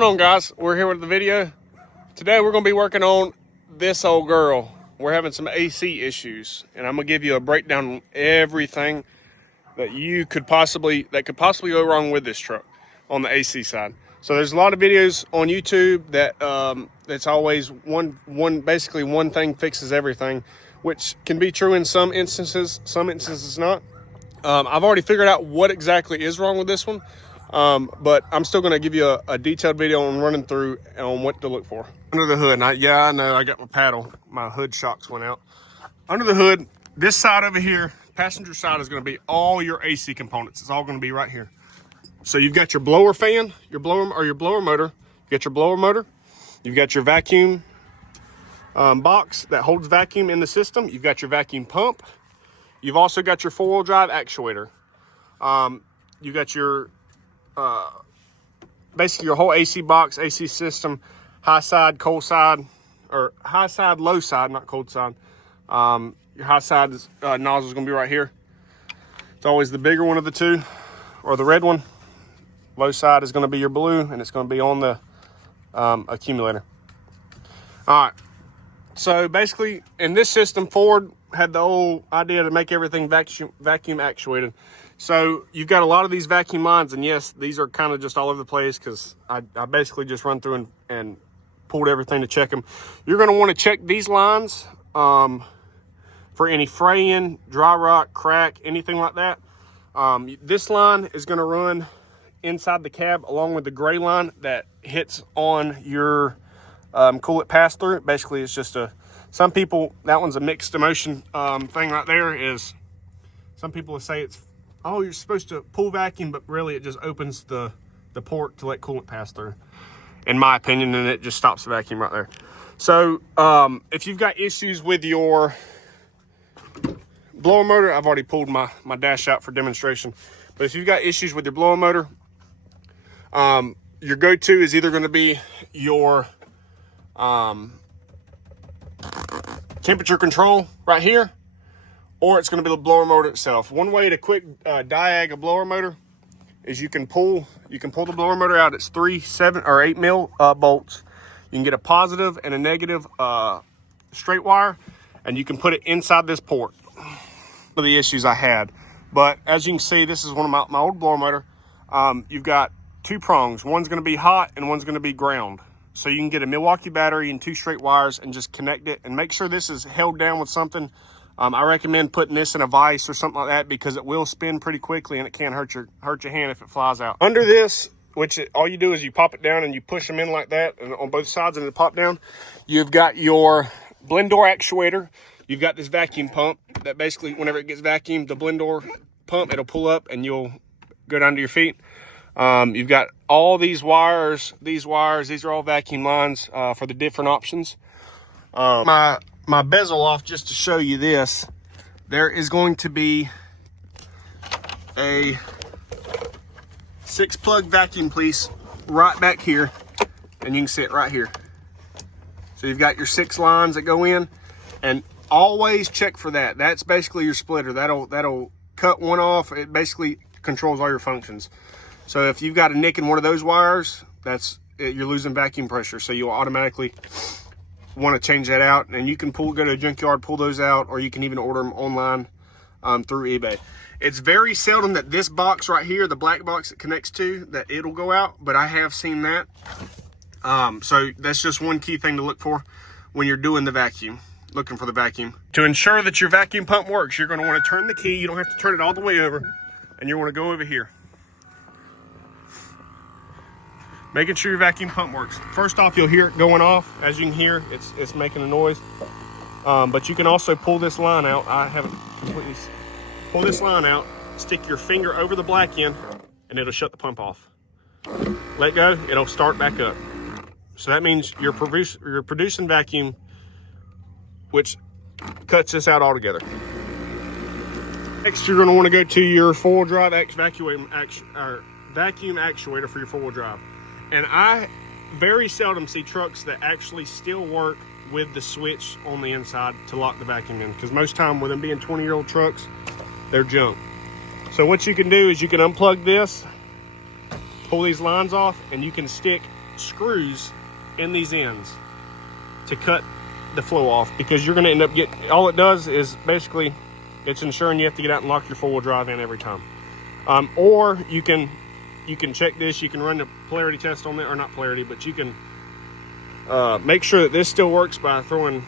What's going on, guys? We're here with the video. Today we're going to be working on this old girl. We're having some AC issues, and I'm going to give you a breakdown on everything that could possibly go wrong with this truck on the AC side. So there's a lot of videos on YouTube that it's always basically one thing fixes everything, which can be true in some instances not. I've already figured out what exactly is wrong with this one. But I'm still going to give you a detailed video on running through on what to look for. Under the hood, I know I got my paddle. My hood shocks went out. Under the hood, this side over here, passenger side, is going to be all your AC components. It's all going to be right here. So you've got your blower fan, your blower motor. You got your blower motor. You've got your vacuum box that holds vacuum in the system. You've got your vacuum pump. You've also got your four-wheel drive actuator. You got your basically your whole AC box, AC system, high side, cold side, or high side, low side, not cold side. Your high side nozzle is going to be right here. It's always the bigger one of the two, or the red one. Low side is going to be your blue, and it's going to be on the accumulator. All right. So basically, in this system, Ford had the whole idea to make everything vacuum actuated. So you've got a lot of these vacuum lines, and yes, these are kind of just all over the place because I basically just run through and pulled everything to check them. You're going to want to check these lines for any fraying, dry rot, crack, anything like that. This line is going to run inside the cab along with the gray line that hits on your coolant pass-through. Basically, it's just some people, that one's a mixed emotion thing right there. Is some people will say it's, oh, you're supposed to pull vacuum, but really it just opens the port to let coolant pass through, in my opinion, and it just stops the vacuum right there. So if you've got issues with your blower motor, I've already pulled my dash out for demonstration, but if you've got issues with your blower motor, your go-to is either going to be your temperature control right here, or it's going to be the blower motor itself. One way to quick diag a blower motor is you can pull the blower motor out. It's 3, 7, or 8 mil bolts. You can get a positive and a negative straight wire, and you can put it inside this port. For the issues I had, but as you can see, this is one of my old blower motor. You've got 2 prongs. One's going to be hot and one's going to be ground. So you can get a Milwaukee battery and 2 straight wires and just connect it, and make sure this is held down with something. I recommend putting this in a vise or something like that, because it will spin pretty quickly and it can hurt your hand if it flies out. Under this, all you do is you pop it down and you push them in like that, and on both sides, and it pop down. You've got your blend door actuator. You've got this vacuum pump that basically, whenever it gets vacuumed, the blend door pump, it'll pull up and you'll go down to your feet. You've got all these wires. These are all vacuum lines for the different options. My bezel off, just to show you this. There is going to be a 6-plug vacuum piece right back here, and you can see it right here. So you've got your 6 lines that go in, and always check for that. That's basically your splitter. That'll cut one off. It basically controls all your functions. So if you've got a nick in one of those wires, you're losing vacuum pressure. So you'll automatically want to change that out, and you can go to a junkyard, pull those out, or you can even order them online through eBay. It's very seldom that this box right here, the black box it connects to, that it'll go out, but I have seen that. So that's just one key thing to look for when you're doing the vacuum. Looking for the vacuum. To ensure that your vacuum pump works, you're going to want to turn the key. You don't have to turn it all the way over, and you want to go over here, making sure your vacuum pump works. First off, you'll hear it going off. As you can hear, it's making a noise. But you can also pull this line out. I haven't completely pull this line out. Stick your finger over the black end, and it'll shut the pump off. Let go, it'll start back up. So that means you're producing vacuum, which cuts this out altogether. Next, you're going to want to go to your four-wheel drive vacuum actuator for your four-wheel drive. And I very seldom see trucks that actually still work with the switch on the inside to lock the vacuum in, because most time with them being 20-year-old trucks, they're junk. So what you can do is you can unplug this, pull these lines off, and you can stick screws in these ends to cut the flow off, because you're going to end up getting, all it does is basically it's ensuring you have to get out and lock your four-wheel drive in every time. Or you can check this, you can run the polarity test on it, or not polarity, but you can make sure that this still works by throwing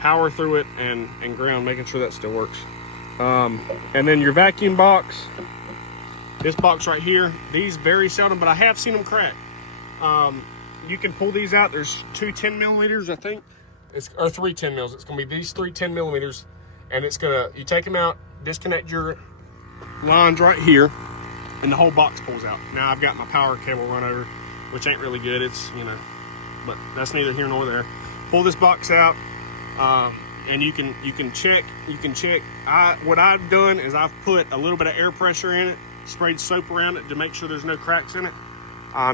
power through it and ground, making sure that still works. And then your vacuum box, this box right here, these very seldom, but I have seen them crack. You can pull these out. There's two 10 millimeters, I think, or three 10 mils. It's gonna be these three 10 millimeters, and it's gonna, you take them out, disconnect your lines right here, and the whole box pulls out. Now I've got my power cable run over, which ain't really good. It's, you know, but that's neither here nor there. Pull this box out, and you can check. What I've done is I've put a little bit of air pressure in it, sprayed soap around it to make sure there's no cracks in it,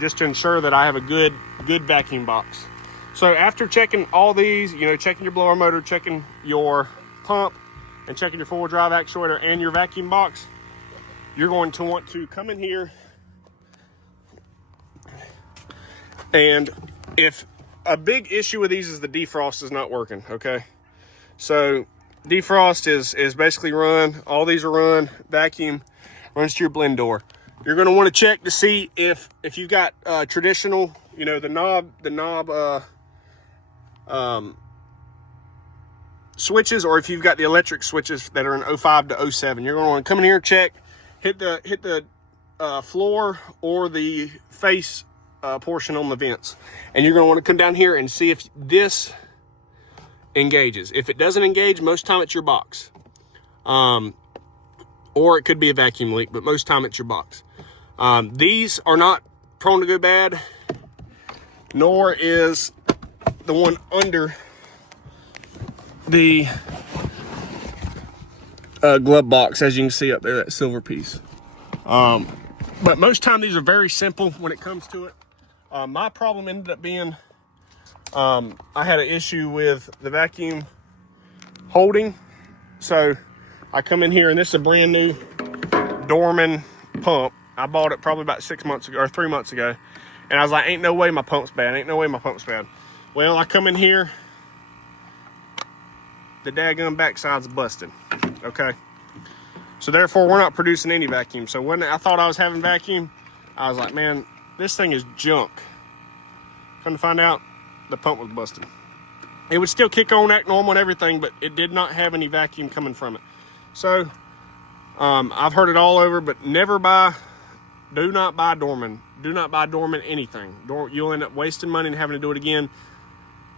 just to ensure that I have a good vacuum box. So after checking all these, you know, checking your blower motor, checking your pump, and checking your four-wheel drive actuator and your vacuum box, you're going to want to come in here, and if a big issue with these is the defrost is not working, okay? So defrost is basically run, all these are run, vacuum, runs to your blend door. You're gonna wanna check to see if you've got traditional, you know, the knob switches, or if you've got the electric switches that are in 05 to 07. You're gonna wanna come in here and check, hit the floor or the face portion on the vents, and you're going to want to come down here and see if this engages. If it doesn't engage, most time it's your box, or it could be a vacuum leak, but most time it's your box. These are not prone to go bad, nor is the one under the glove box, as you can see up there, that silver piece. But most time these are very simple when it comes to it. My problem ended up being, I had an issue with the vacuum holding. So I come in here, and this is a brand new Dorman pump. I bought it probably about 6 months ago, or 3 months ago. And I was like, ain't no way my pump's bad. Ain't no way my pump's bad. Well, I come in here, the daggum backside's busted, okay? So therefore, we're not producing any vacuum. So when I thought I was having vacuum, I was like, man, this thing is junk. Come to find out, the pump was busted. It would still kick on, act normal and everything, but it did not have any vacuum coming from it. So I've heard it all over, but do not buy Dorman. Do not buy Dorman anything. You'll end up wasting money and having to do it again,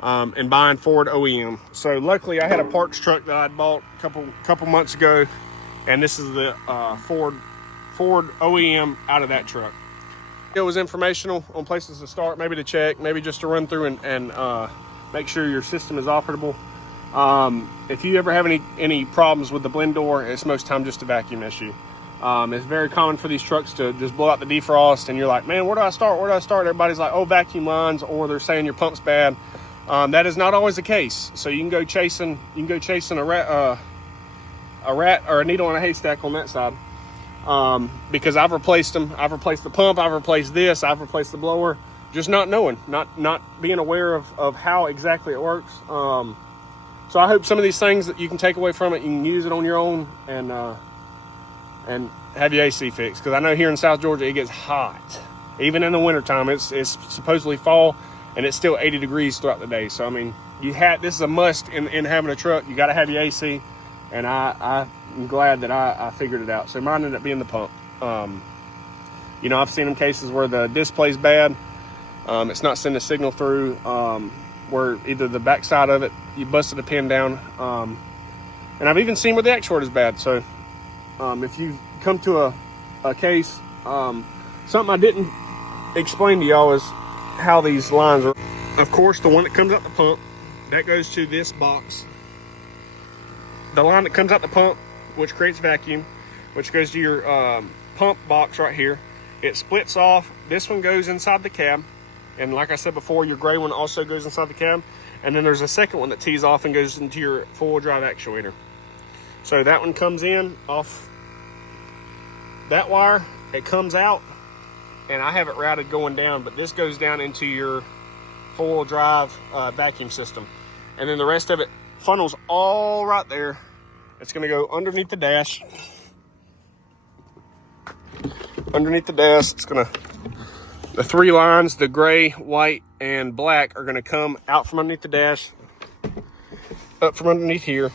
and buying Ford OEM. So luckily, I had a parts truck that I'd bought a couple months ago, and this is the Ford OEM out of that truck. It was informational on places to start, maybe to check, maybe just to run through and make sure your system is operable. If you ever have any problems with the blend door, it's most time just a vacuum issue. It's very common for these trucks to just blow out the defrost, and you're like, man, where do I start? Everybody's like, oh, vacuum lines, or they're saying your pump's bad. That is not always the case. So you can go chasing a rat or a needle in a haystack on that side. Because I've replaced them. I've replaced the pump, I've replaced this, I've replaced the blower, just not knowing, not being aware of how exactly it works. So I hope some of these things that you can take away from it, you can use it on your own and have your AC fixed. Because I know here in South Georgia, it gets hot. Even in the wintertime, it's supposedly fall, and it's still 80 degrees throughout the day. So, I mean, this is a must in having a truck. You got to have your AC, and I'm glad that I figured it out. So mine ended up being the pump. You know, I've seen them cases where the display's bad. It's not sending a signal through, where either the backside of it, you busted a pin down. And I've even seen where the actuator is bad. So if you come to a case, something I didn't explain to y'all is how these lines are. Of course, the one that comes out the pump, that goes to this box. The line that comes out the pump, which creates vacuum, which goes to your pump box right here. It splits off. This one goes inside the cab. And like I said before, your gray one also goes inside the cab. And then there's a second one that tees off and goes into your four-wheel drive actuator. So that one comes in off that wire. It comes out and I have it routed going down, but this goes down into your four-wheel drive vacuum system. And then the rest of it funnels all right there. It's gonna go underneath the dash. Underneath the dash, it's gonna, the three lines, the gray, white, and black, are gonna come out from underneath the dash, up from underneath here,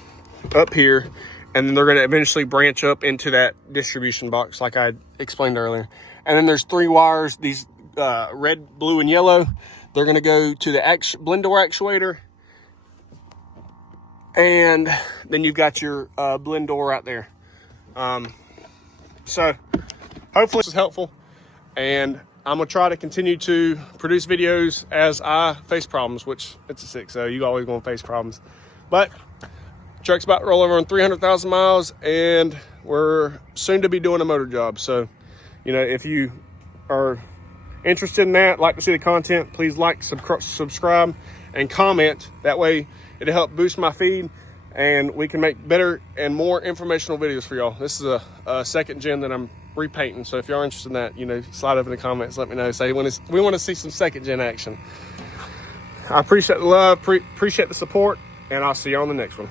up here, and then they're gonna eventually branch up into that distribution box like I explained earlier. And then there's three wires, these red, blue, and yellow. They're gonna go to the blend door actuator, and then you've got your blend door right there. So hopefully this is helpful, and I'm gonna try to continue to produce videos as I face problems, which it's a 6, so you always gonna face problems. But truck's about to roll over on 300,000 miles, and we're soon to be doing a motor job. So, you know, if you are interested in that, like to see the content, please like, subscribe, and comment. That way it'll help boost my feed, and we can make better and more informational videos for y'all. This is a second gen that I'm repainting, so if y'all are interested in that, you know, slide up in the comments, let me know. Say we want to see some second gen action. I appreciate the love, appreciate the support, and I'll see you on the next one.